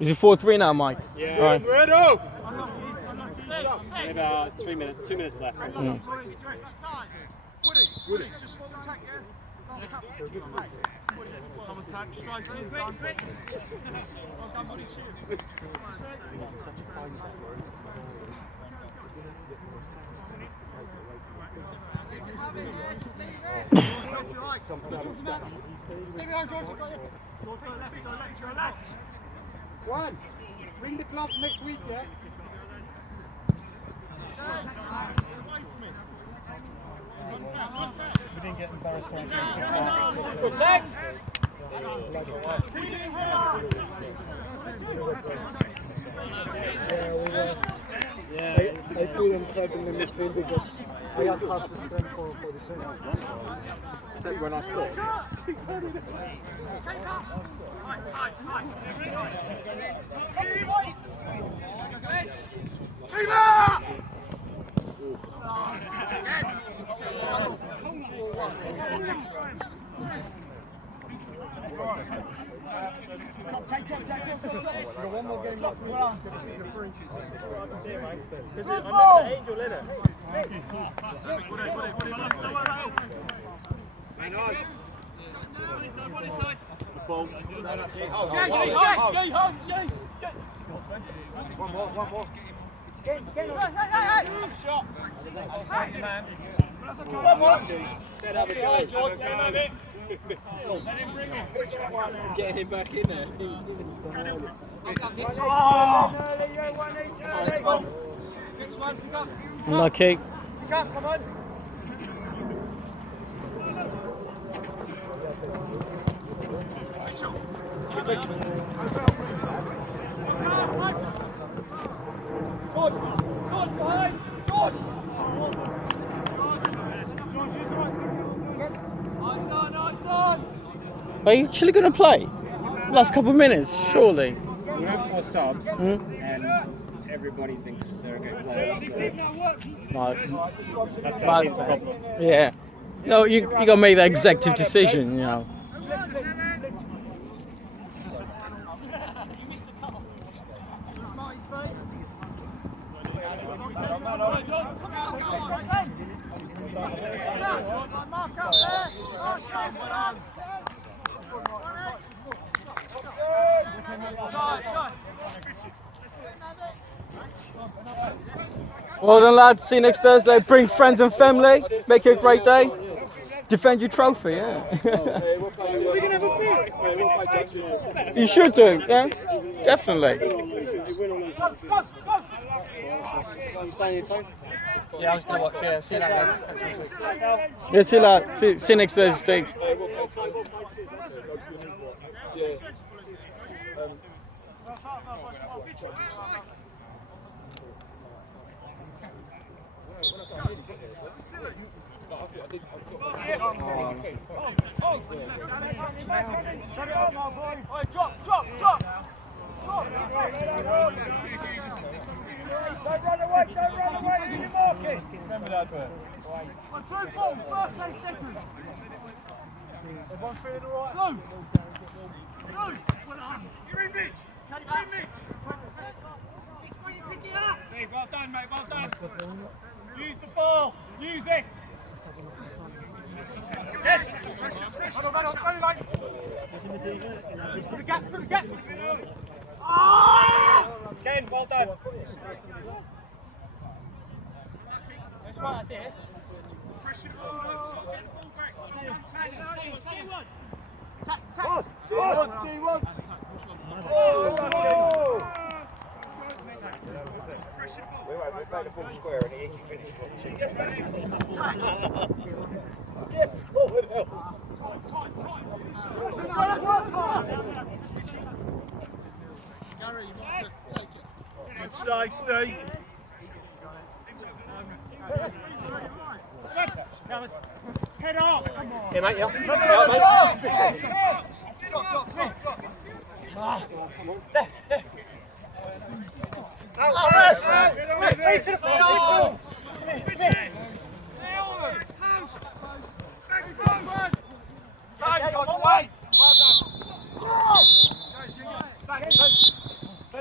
Is it 4-3 now, Mike? Yeah. All right. About 2 minutes left. One, bring the gloves next week, yeah? We didn't get embarrassed on I threw them third in the midfield because I had half the strength for the center. Is that when I scored? One more game last week. Angel in it. One more. Shot. Set up a go. Let him bring him. Getting him back in there. Lucky. Come on. Are you actually going to play? Last couple of minutes, surely. We went for subs, and everybody thinks they're a good player. No. That's our team's problem. Yeah. No, you got to make that executive decision, you know. Well done, lads. See you next Thursday. Bring friends and family. Make it a great day. Defend your trophy, yeah. You should do, yeah? Definitely. Yeah, I was going to watch, yeah. See you later. Yeah, see you later. See you next Thursday. Don't run away, you mark it. Remember that bit. Third ball, first and second. Everyone feeling all right? Blue! You're in Mitch! You're in Mitch! Steve, well done, mate, well done. Use the ball, use it. Yes! Hold on, Put a gap. Ah! Ken, well done. That's right, I did. Pressure the ball back. We played the ball square and he easy finished. Get forward, help. Gary, you might have to take it. Good side, Steve. Head up! Come on! Here, mate, yeah.